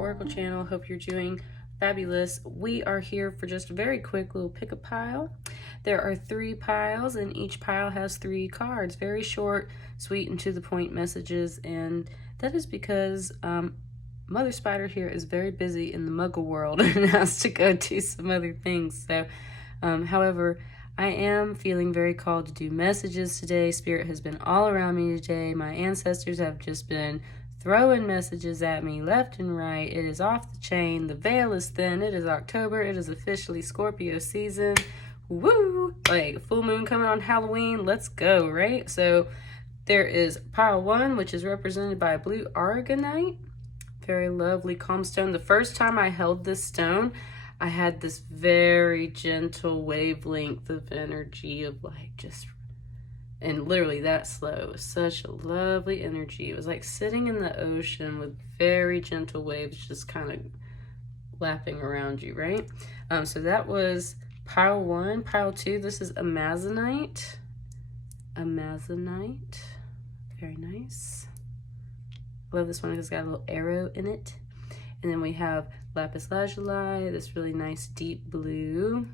Oracle channel. Hope you're doing fabulous. We are here for just a very quick little pick a pile. There are 3 piles and each pile has 3 cards. Very short, sweet, and to the point messages, and that is because Mother Spider here is very busy in the Muggle world and has to go do some other things. So, however, I am feeling very called to do messages today. Spirit has been all around me today. My ancestors have just been throwing messages at me left and right. It is off the chain. The veil is thin. It is October. It is officially Scorpio season. Woo! Like full moon coming on Halloween. Let's go, right? So there is pile 1, which is represented by a blue Aragonite. Very lovely calm stone. The first time I held this stone, I had this very gentle wavelength of energy of like just, and literally that slow. It was such a lovely energy. It was like sitting in the ocean with very gentle waves just kind of lapping around you, right? So that was pile 1. Pile 2, this is Amazonite. Amazonite. Very nice. Love this one because it's got a little arrow in it. And then we have Lapis Lazuli, this really nice deep blue.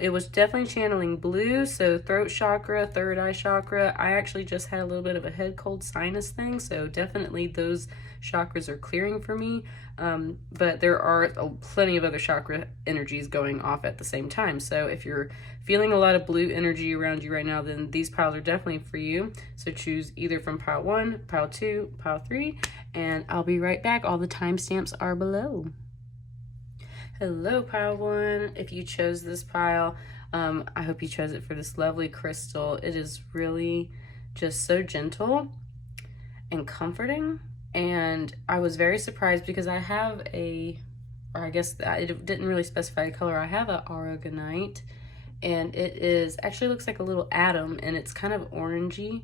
It was definitely channeling blue, so throat chakra, third eye chakra. I actually just had a little bit of a head cold sinus thing, so definitely those chakras are clearing for me. But there are plenty of other chakra energies going off at the same time. So if you're feeling a lot of blue energy around you right now, then these piles are definitely for you. So choose either from pile 1, pile 2, pile 3, and I'll be right back. All the timestamps are below. Hello, pile 1. If you chose this pile, I hope you chose it for this lovely crystal. It is really just so gentle and comforting. And I was very surprised because I have it didn't really specify a color. I have a Aragonite, and it is actually looks like a little atom, and it's kind of orangey.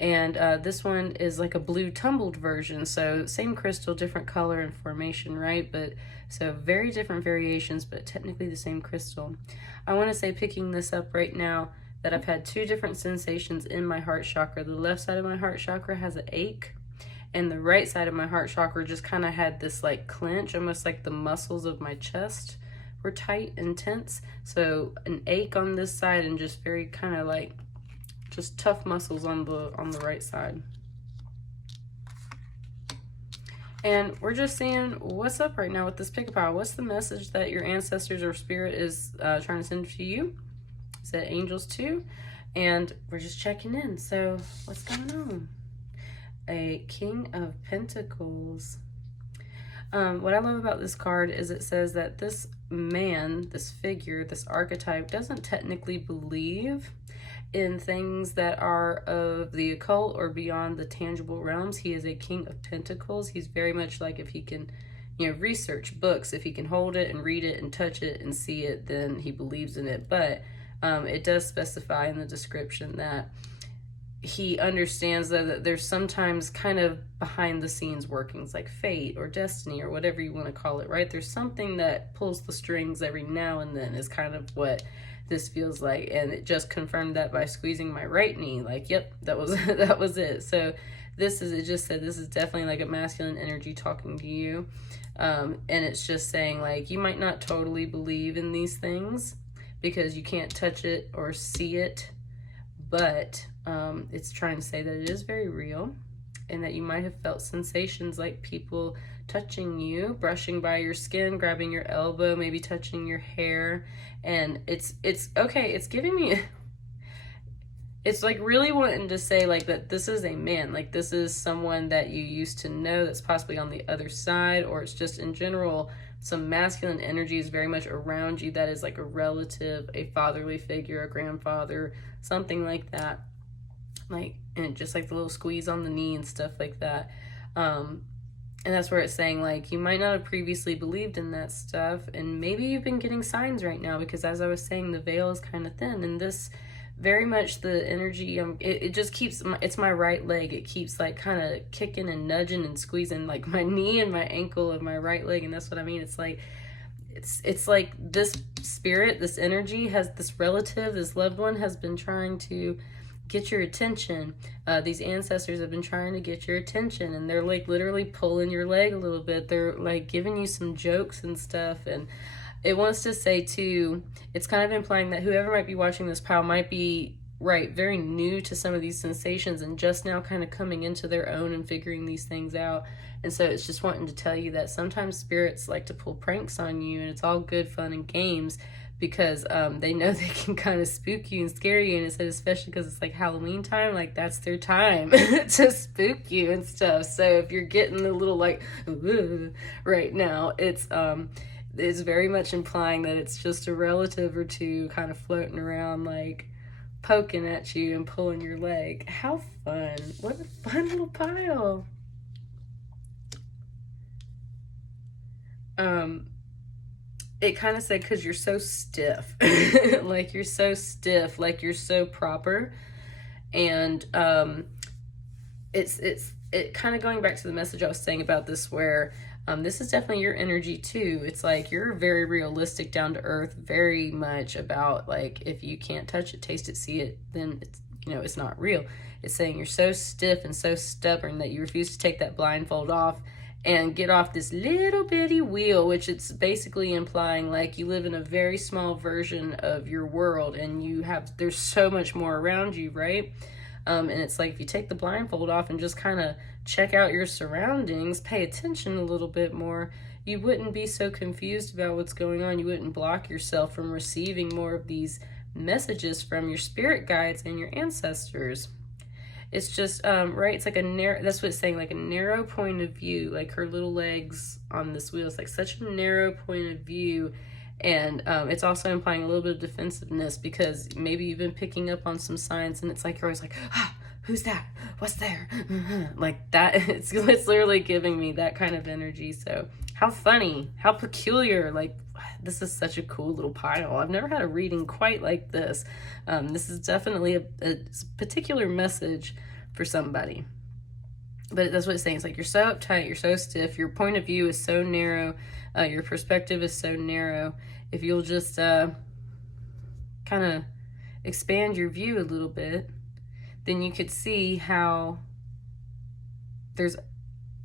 And this one is like a blue tumbled version. So same crystal, different color and formation, right? But so very different variations, but technically the same crystal. I want to say picking this up right now that I've had 2 different sensations in my heart chakra. The left side of my heart chakra has an ache, and the right side of my heart chakra just kind of had this like clench, almost like the muscles of my chest were tight and tense. So an ache on this side and just very kind of like just tough muscles on the right side. And we're just seeing what's up right now with this pick-a-pile. What's the message that your ancestors or spirit is trying to send to you? Is that angels too? And we're just checking in. So what's going on? A King of Pentacles. What I love about this card is it says that this man, this figure, this archetype doesn't technically believe in things that are of the occult or beyond the tangible realms. He is a King of Pentacles. He's very much like if he can, research books, if he can hold it and read it and touch it and see it, then he believes in it. But it does specify in the description that he understands that there's sometimes kind of behind the scenes workings like fate or destiny or whatever you want to call it, right? There's something that pulls the strings every now and then is kind of what this feels like. And it just confirmed that by squeezing my right knee. Like, yep, that was that was it. So it just said this is definitely like a masculine energy talking to you. And it's just saying like you might not totally believe in these things because you can't touch it or see it, but it's trying to say that it is very real and that you might have felt sensations like people touching you, brushing by your skin, grabbing your elbow, maybe touching your hair. And it's okay. It's giving me, it's like really wanting to say like that this is a man, like this is someone that you used to know that's possibly on the other side, or it's just in general, some masculine energy is very much around you that is like a relative, a fatherly figure, a grandfather, something like that. Like, and just like the little squeeze on the knee and stuff like that. And that's where it's saying like you might not have previously believed in that stuff, and maybe you've been getting signs right now because as I was saying, the veil is kind of thin, and this very much the energy it just keeps it's my right leg, it keeps like kind of kicking and nudging and squeezing like my knee and my ankle of my right leg. And that's what I mean. It's like it's like this spirit, this energy has this relative, this loved one has been trying to get your attention. These ancestors have been trying to get your attention, and they're like literally pulling your leg a little bit. They're like giving you some jokes and stuff. And it wants to say too, it's kind of implying that whoever might be watching this pile might be very new to some of these sensations and just now kind of coming into their own and figuring these things out. And so it's just wanting to tell you that sometimes spirits like to pull pranks on you, and it's all good fun and games, because they know they can kind of spook you and scare you. And it said especially because it's like Halloween time, like that's their time to spook you and stuff. So if you're getting a little like right now, it's very much implying that it's just a relative or two kind of floating around, like poking at you and pulling your leg. How fun. What a fun little pile. It kind of said, because you're so stiff. Like you're so stiff, like you're so proper. And it kind of going back to the message I was saying about this, where this is definitely your energy too. It's like you're very realistic, down to earth, very much about like, if you can't touch it, taste it, see it, then it's, you know, it's not real. It's saying you're so stiff and so stubborn that you refuse to take that blindfold off and get off this little bitty wheel, which it's basically implying like you live in a very small version of your world, and there's so much more around you, right? And it's like, if you take the blindfold off and just kind of check out your surroundings, pay attention a little bit more, you wouldn't be so confused about what's going on. You wouldn't block yourself from receiving more of these messages from your spirit guides and your ancestors. It's just, right, it's like a narrow, that's what it's saying, like a narrow point of view, like her little legs on this wheel. It's like such a narrow point of view. And it's also implying a little bit of defensiveness, because maybe you've been picking up on some signs, and it's like, you're always like, who's that? What's there? Like that, it's literally giving me that kind of energy. So how funny, how peculiar, like, this is such a cool little pile. I've never had a reading quite like this. This is definitely a particular message for somebody. But that's what it's saying. It's like, you're so uptight, you're so stiff, your point of view is so narrow, your perspective is so narrow. If you'll just kind of expand your view a little bit, then you could see how there's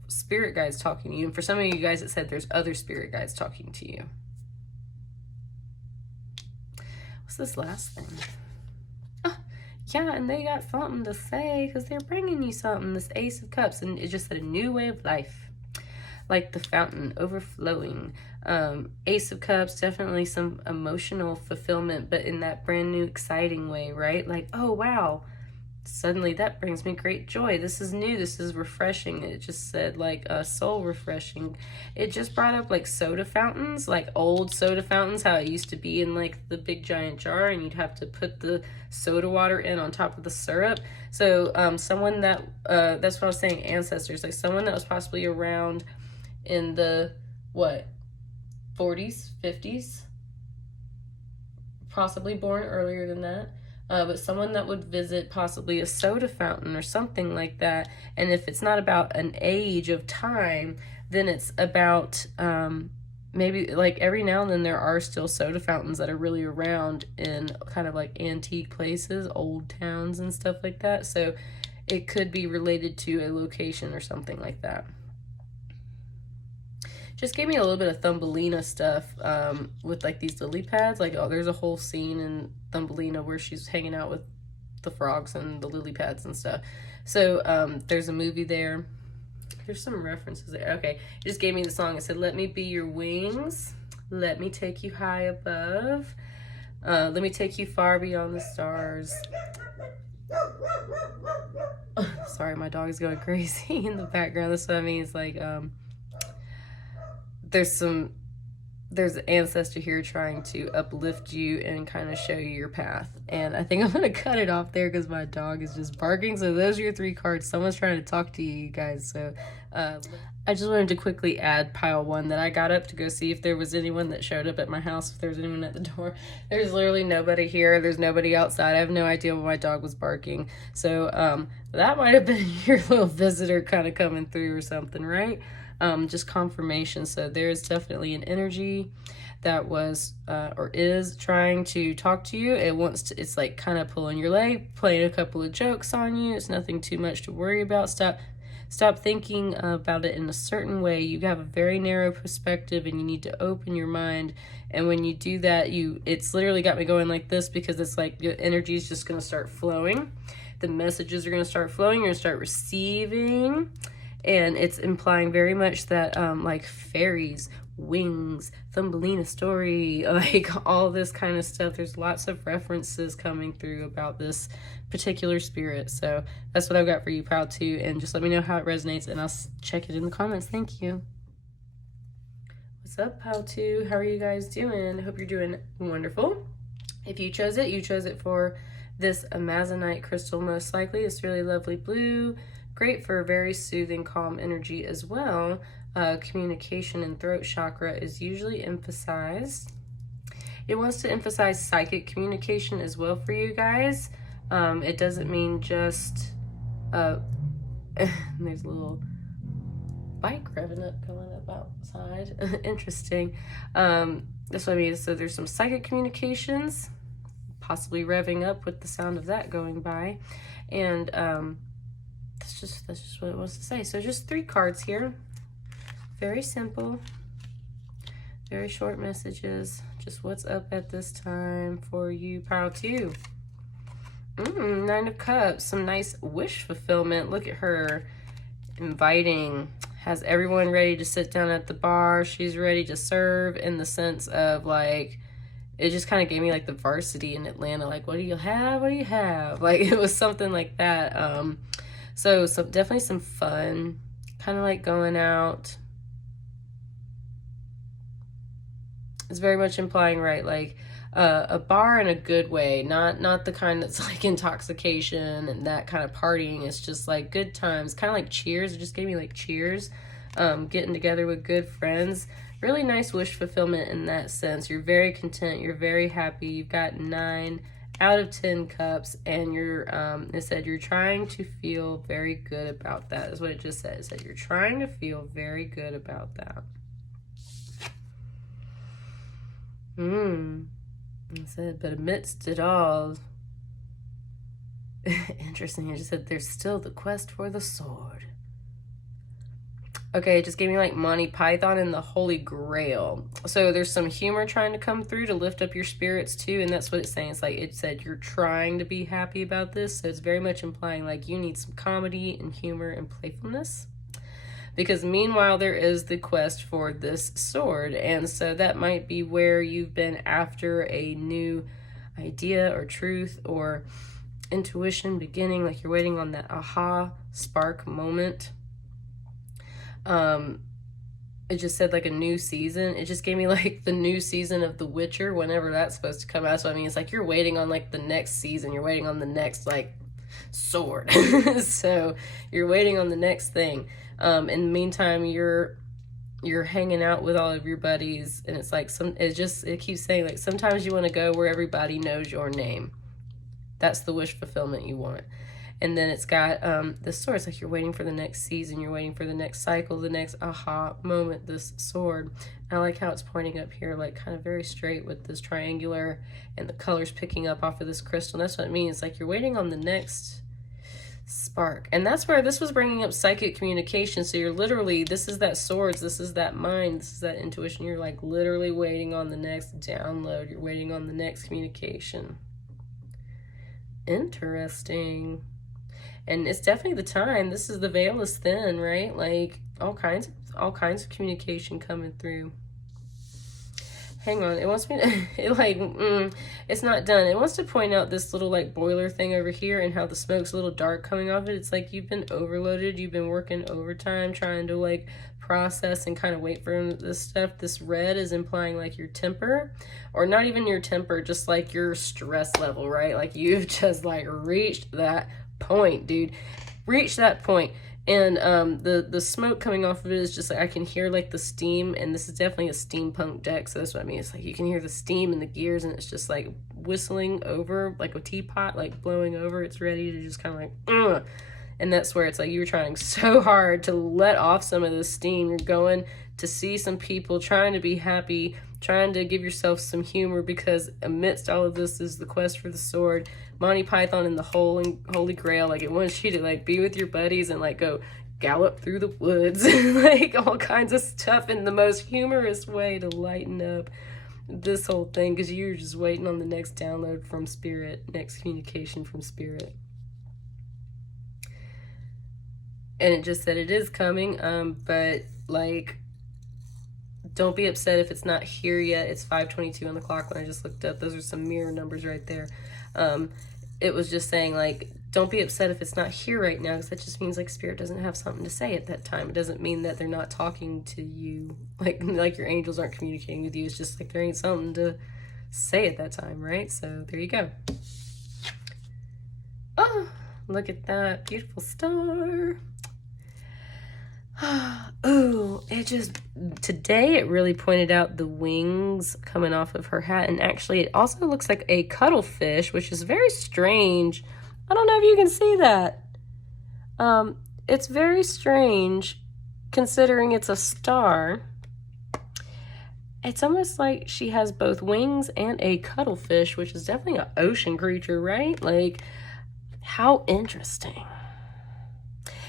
spirit guides talking to you. And for some of you guys, it said there's other spirit guides talking to you. What's this last thing? Oh, yeah, and they got something to say, because they're bringing you something. This Ace of Cups, and it just said a new way of life, like the fountain overflowing. Ace of Cups, definitely some emotional fulfillment, but in that brand new, exciting way, right? Like, oh, wow, suddenly that brings me great joy. This is new. This is refreshing. It just said like soul refreshing. It just brought up like soda fountains, like old soda fountains, how it used to be in like the big giant jar, and you'd have to put the soda water in on top of the syrup. So someone that, that's what I was saying, ancestors, like someone that was possibly around in the, what, 40s, 50s, possibly born earlier than that. But someone that would visit possibly a soda fountain or something like that. And if it's not about an age of time, then it's about maybe like every now and then there are still soda fountains that are really around in kind of like antique places, old towns and stuff like that. So it could be related to a location or something like that. Just gave me a little bit of Thumbelina stuff with like these lily pads. Like, oh, there's a whole scene in Thumbelina where she's hanging out with the frogs and the lily pads and stuff. So there's a movie there. There's some references there. Okay, it just gave me the song. It said, let me be your wings. Let me take you high above. Let me take you far beyond the stars. Oh, sorry, my dog is going crazy in the background. That's what I mean. It's like, there's an ancestor here trying to uplift you and kind of show you your path. And I think I'm going to cut it off there because my dog is just barking. So those are your 3 cards. Someone's trying to talk to you guys. So I just wanted to quickly add pile 1 that I got up to go see if there was anyone that showed up at my house, if there was anyone at the door. There's literally nobody here. There's nobody outside. I have no idea why my dog was barking. So that might have been your little visitor kind of coming through or something, right? just confirmation. So there's definitely an energy that was or is trying to talk to you. It wants to, it's like kind of pulling your leg, playing a couple of jokes on you. It's nothing too much to worry about. Stop thinking about it in a certain way. You have a very narrow perspective and you need to open your mind. And when you do that, it's literally got me going like this, because it's like your energy is just going to start flowing. The messages are going to start flowing. You're going to start receiving. And it's implying very much that like fairies, wings, Thumbelina story, like all this kind of stuff. There's lots of references coming through about this particular spirit. So that's what I've got for you, Pile 2. And just let me know how it resonates and I'll check it in the comments. Thank you. What's up, Pile 2? How are you guys doing? I hope you're doing wonderful. If you chose it for this Amazonite crystal, most likely. It's really lovely blue. Great for a very soothing, calm energy as well. Communication and throat chakra is usually emphasized. It wants to emphasize psychic communication as well for you guys. It doesn't mean just there's a little bike revving up going up outside. Interesting. That's what I mean. So there's some psychic communications, possibly revving up with the sound of that going by, and that's just what it wants to say. So just 3 cards here. Very simple, very short messages. Just what's up at this time for you, Pile 2. 9 of Cups, some nice wish fulfillment. Look at her, inviting, has everyone ready to sit down at the bar. She's ready to serve, in the sense of like, it just kind of gave me like the Varsity in Atlanta. Like, what do you have? What do you have? Like, it was something like that. So definitely some fun, kind of like going out. It's very much implying, right, like a bar in a good way, not the kind that's like intoxication and that kind of partying. It's just like good times, kind of like Cheers. It just gave me like Cheers, getting together with good friends. Really nice wish fulfillment in that sense. You're very content, you're very happy. You've got 9 out of 10 cups, and you're it said you're trying to feel very good about that, is what it just said. It said you're trying to feel very good about that. It said, but amidst it all, interesting, it just said there's still the quest for the sword. Okay, it just gave me like Monty Python and the Holy Grail. So there's some humor trying to come through to lift up your spirits too, and that's what it's saying. It's like, it said you're trying to be happy about this, so it's very much implying like you need some comedy and humor and playfulness. Because meanwhile, there is the quest for this sword. And so that might be where you've been after a new idea or truth or intuition beginning. Like you're waiting on that aha spark moment. It just said like a new season. It just gave me like the new season of The Witcher, whenever that's supposed to come out. So I mean, it's like you're waiting on like the next season. You're waiting on the next like sword. So you're waiting on the next thing. In the meantime, you're hanging out with all of your buddies, and it's like it keeps saying like sometimes you want to go where everybody knows your name. That's the wish fulfillment you want. And then it's got the sword. It's like you're waiting for the next season, you're waiting for the next cycle, the next aha moment, this sword. I like how it's pointing up here, like kind of very straight with this triangular, and the colors picking up off of this crystal. And that's what it means. It's like you're waiting on the next spark. And that's where this was bringing up psychic communication. So you're literally, this is that swords, this is that mind, this is that intuition. You're like literally waiting on the next download. You're waiting on the next communication. Interesting. And it's definitely the time. This is the veil is thin, right? Like all kinds of communication coming through. Hang on, it wants me to, it's not done. It wants to point out this little like boiler thing over here and how the smoke's a little dark coming off it. It's like you've been overloaded, you've been working overtime trying to like process and kind of wait for this stuff. This red is implying like your temper, or not even your temper, just like your stress level, right? Like you've just like reached that point, dude. Reach that point. And the smoke coming off of it is just like I can hear like the steam, and this is definitely a steampunk deck, so that's what I mean. It's like you can hear the steam and the gears, and it's just like whistling over like a teapot, like blowing over. It's ready to just kind of like And that's where it's like you were trying so hard to let off some of this steam. You're going to see some people, trying to be happy, trying to give yourself some humor, because amidst all of this is the quest for the sword. Monty Python and the Holy Grail. Like, it wants you to like be with your buddies and like go gallop through the woods and like all kinds of stuff in the most humorous way to lighten up this whole thing, because you're just waiting on the next download from Spirit, next communication from Spirit. And it just said it is coming, but like, don't be upset if it's not here yet. It's 5:22 on the clock when I just looked up. Those are some mirror numbers right there. It was just saying like, don't be upset if it's not here right now, because that just means like Spirit doesn't have something to say at that time. It doesn't mean that they're not talking to you, like your angels aren't communicating with you. It's just like there ain't something to say at that time, right? So there you go. Oh, look at that beautiful star. Ooh, today it really pointed out the wings coming off of her hat, and actually it also looks like a cuttlefish, which is very strange. I don't know if you can see that. It's very strange considering it's a star. It's almost like she has both wings and a cuttlefish, which is definitely an ocean creature, right? Like, how interesting.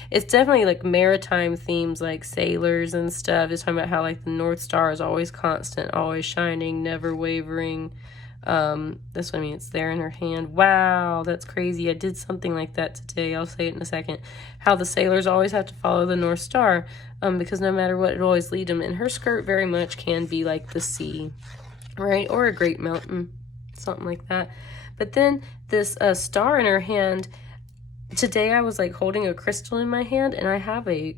It's definitely like maritime themes, like sailors and stuff. It's talking about how like the North Star is always constant, always shining, never wavering. That's what I mean. It's there in her hand. Wow, that's crazy. I did something like that today. I'll say it in a second. How the sailors always have to follow the North Star, because no matter what, it always lead them. And her skirt very much can be like the sea, right? Or a great mountain, something like that. But then this star in her hand. Today I was like holding a crystal in my hand, and I have a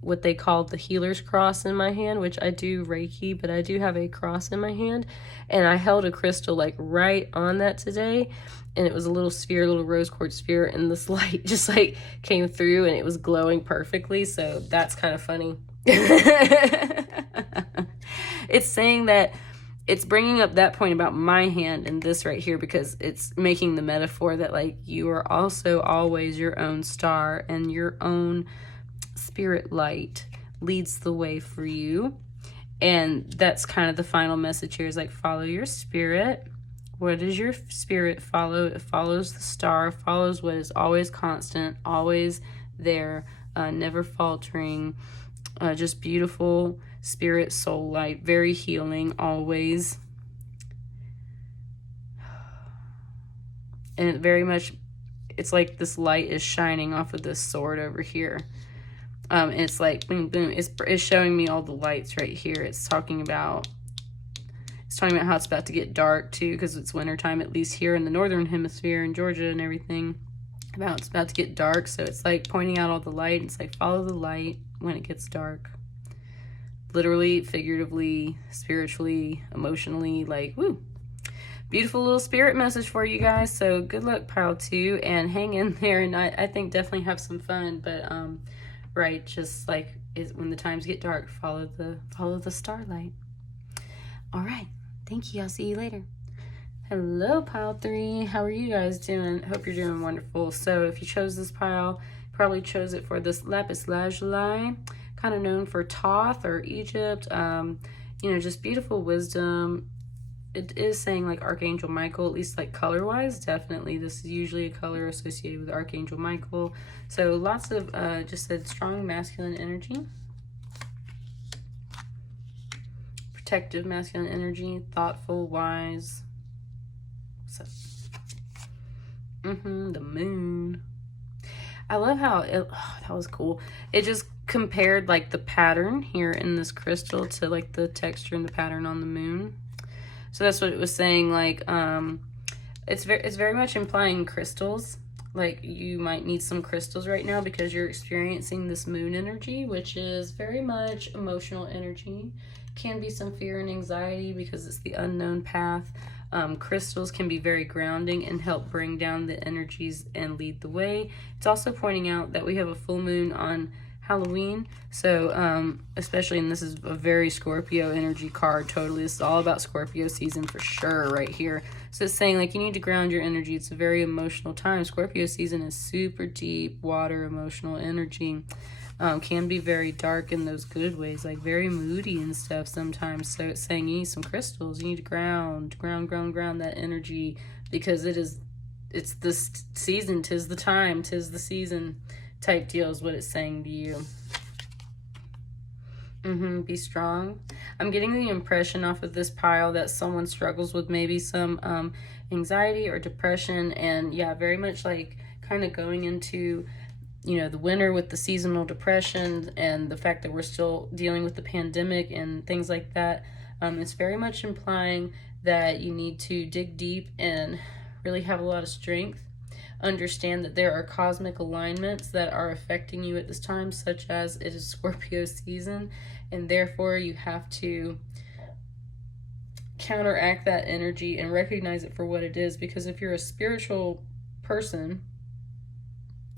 what they call the healer's cross in my hand, which I do Reiki, but I do have a cross in my hand, and I held a crystal like right on that today, and it was a little sphere, a little rose quartz sphere, and this light just like came through and it was glowing perfectly. So that's kind of funny. It's saying that it's bringing up that point about my hand and this right here, because it's making the metaphor that like you are also always your own star, and your own spirit light leads the way for you. And that's kind of the final message here, is like, follow your spirit. What does your spirit follow? It follows the star, follows what is always constant, always there, never faltering, just beautiful spirit, soul light, very healing always. And it very much, it's like this light is shining off of this sword over here. And it's like boom boom, it's showing me all the lights right here. It's talking about how it's about to get dark too, because it's wintertime, at least here in the northern hemisphere in Georgia and everything. It's about to get dark, so it's like pointing out all the light. It's like, follow the light when it gets dark. Literally, figuratively, spiritually, emotionally, like, woo. Beautiful little spirit message for you guys. So good luck, pile 2, and hang in there, and I think definitely have some fun. But right, just like when the times get dark, follow the starlight. All right, thank you. I'll see you later. Hello, pile 3. How are you guys doing? Hope you're doing wonderful. So if you chose this pile, probably chose it for this Lapis Lazuli, kind of known for Thoth or Egypt. Just beautiful wisdom. It is saying like Archangel Michael, at least like color wise. Definitely this is usually a color associated with Archangel Michael. So lots of just said strong masculine energy, protective masculine energy, thoughtful, wise. So the moon. I love how that was cool. It just compared like the pattern here in this crystal to like the texture and the pattern on the moon. So that's what it was saying. Like it's very much implying crystals. Like you might need some crystals right now because you're experiencing this moon energy, which is very much emotional energy. Can be some fear and anxiety because it's the unknown path. Crystals can be very grounding and help bring down the energies and lead the way. It's also pointing out that we have a full moon on Halloween. So especially, and this is a very Scorpio energy card, totally. This is all about Scorpio season for sure right here. So it's saying like you need to ground your energy. It's a very emotional time. Scorpio season is super deep water emotional energy. Can be very dark in those good ways, like very moody and stuff sometimes. So it's saying you need some crystals. You need to ground that energy, because it's this season, 'tis the time, 'tis the season type deal is what it's saying to you. Be strong. I'm getting the impression off of this pile that someone struggles with maybe some anxiety or depression, and yeah, very much like kind of going into, you know, the winter with the seasonal depression and the fact that we're still dealing with the pandemic and things like that. It's very much implying that you need to dig deep and really have a lot of strength. Understand that there are cosmic alignments that are affecting you at this time, such as it is Scorpio season, and therefore you have to counteract that energy and recognize it for what it is. Because if you're a spiritual person,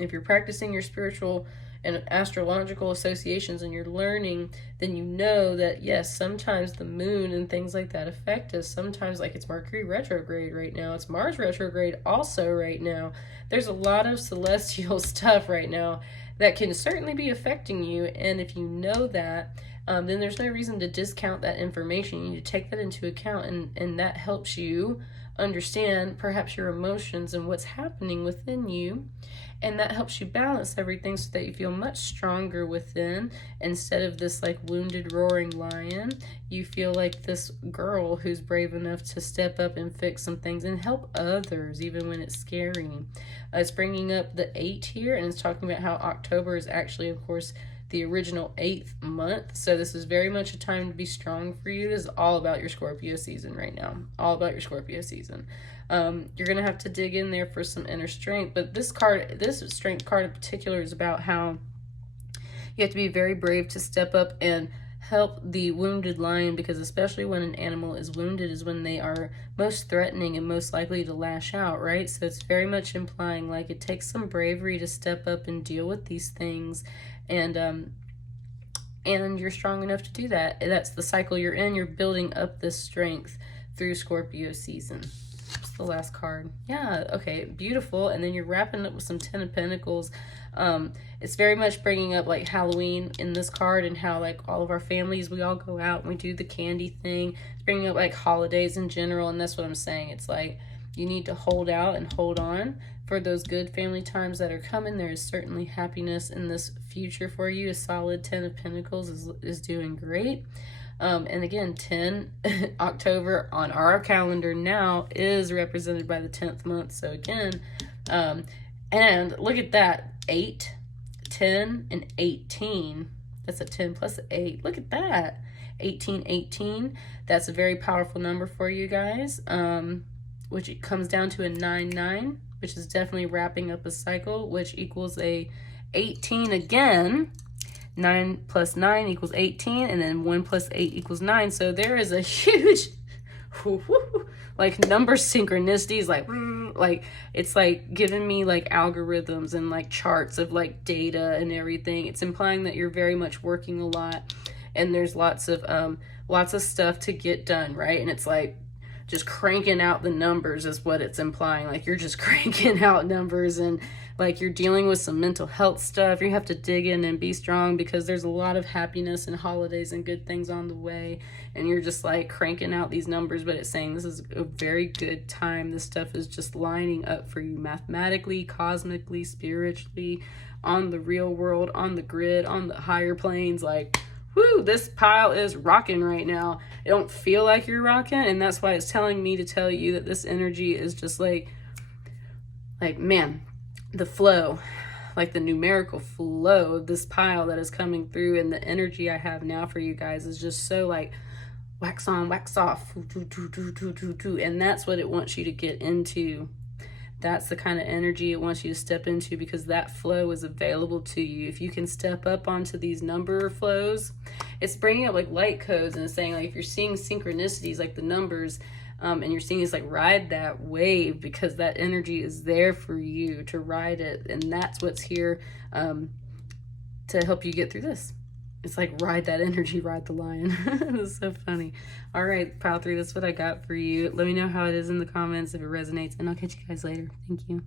if you're practicing your spiritual and astrological associations and you're learning, then you know that yes, sometimes the moon and things like that affect us. Sometimes, like, it's Mercury retrograde right now, it's Mars retrograde also right now. There's a lot of celestial stuff right now that can certainly be affecting you, and if you know that, then there's no reason to discount that information. You need to take that into account, and that helps you understand perhaps your emotions and what's happening within you. And that helps you balance everything so that you feel much stronger within. Instead of this like wounded roaring lion, you feel like this girl who's brave enough to step up and fix some things and help others even when it's scary. It's bringing up the 8 here, and it's talking about how October is actually, of course, the original 8th month. So this is very much a time to be strong for you. This is all about your Scorpio season right now. All about your Scorpio season. You're going to have to dig in there for some inner strength. But this card, this strength card in particular, is about how you have to be very brave to step up and help the wounded lion, because especially when an animal is wounded is when they are most threatening and most likely to lash out, right? So it's very much implying like it takes some bravery to step up and deal with these things. And you're strong enough to do that. That's the cycle you're in. You're building up this strength through Scorpio season. It's the last card. Yeah, okay, beautiful. And then you're wrapping up with some 10 of Pentacles. It's very much bringing up like Halloween in this card, and how like all of our families, we all go out and we do the candy thing. It's bringing up like holidays in general, and that's what I'm saying. It's like you need to hold out and hold on for those good family times that are coming. There is certainly happiness in this future for you. A solid 10 of Pentacles is doing great. And again, 10 October on our calendar now is represented by the 10th month. So again, and look at that, 8, 10, and 18. That's a 10 plus 8. Look at that, 18, 18. That's a very powerful number for you guys, which it comes down to a 9, 9, which is definitely wrapping up a cycle, which equals a 18 again. 9 plus 9 equals 18, and then 1 plus 8 equals 9. So there is a huge like number synchronicities, like it's like giving me like algorithms and like charts of like data and everything. It's implying that you're very much working a lot, and there's lots of stuff to get done, right? And it's like just cranking out the numbers is what it's implying. Like you're just cranking out numbers, and like you're dealing with some mental health stuff. You have to dig in and be strong, because there's a lot of happiness and holidays and good things on the way, and you're just like cranking out these numbers. But it's saying this is a very good time. This stuff is just lining up for you mathematically, cosmically, spiritually, on the real world, on the grid, on the higher planes. Like, whoo, this pile is rocking right now. It don't feel like you're rocking, and that's why it's telling me to tell you that this energy is just like man, the flow, like the numerical flow of this pile that is coming through, and the energy I have now for you guys is just so like wax on, wax off, and that's what it wants you to get into. That's the kind of energy it wants you to step into, because that flow is available to you. If you can step up onto these number flows, it's bringing up like light codes, and it's saying like if you're seeing synchronicities like the numbers, and you're seeing it's like ride that wave, because that energy is there for you to ride it. And that's what's here to help you get through this. It's like, ride that energy, ride the lion. That's so funny. All right, pile 3, that's what I got for you. Let me know how it is in the comments if it resonates, and I'll catch you guys later. Thank you.